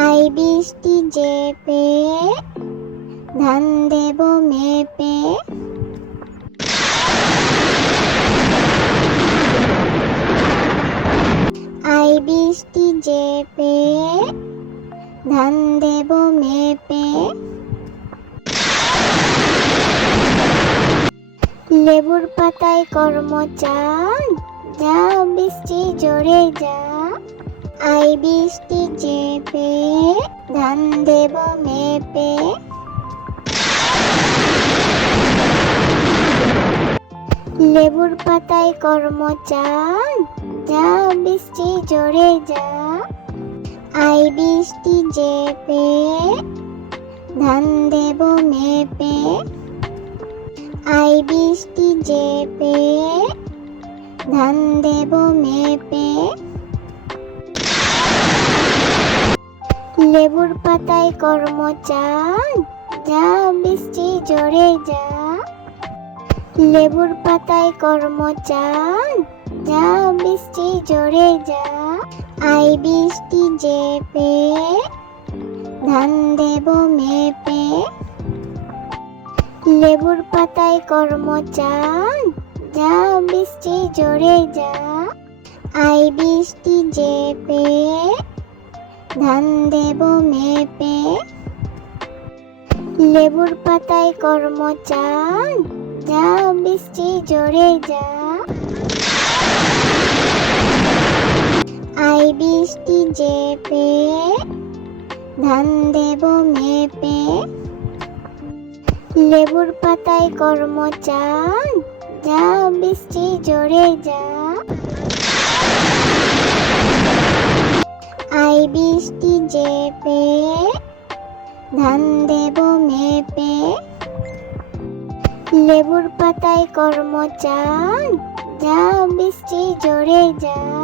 I বৃষ্টি চেপে ধান দেব মেপে। আই বৃষ্টি চেপে ধান দেব মেপে। লেবুর পাতায় কর্মচার, যা বৃষ্টি জোরে যা। আই বৃষ্টি চেপে ধান দেব মেপে। লেবুর পাতায় কর্মচার, যা বৃষ্টি জোরে যা। আই বৃষ্টি চেপে ধান দেব মেপে। আই বৃষ্টি চেপে ধান দেব মেপে। লেবুর পাতায় কর্মচার, যা বৃষ্টি জোরে যা। লেবুর পাতায় কর্মচার, যা বৃষ্টি জোরে যা। আই বৃষ্টি চেপে ধান দেব মেপে। লেবুর পাতায় কর্মচার, যা বৃষ্টি জোরে যা। আই বৃষ্টি চেপে ধান দেব মেপে। লেবুর পাতায় কর্মচার, যা বৃষ্টি জোরে যা। আই বৃষ্টি চেপে ধান দেব মেপে। লেবুর পাতায় কর্মচার, যা বৃষ্টি জোরে যা। আই বৃষ্টি চেপে ধান দেব মেপে। লেবুর পাতায় কর্মচার, যা বৃষ্টি জোরে যা।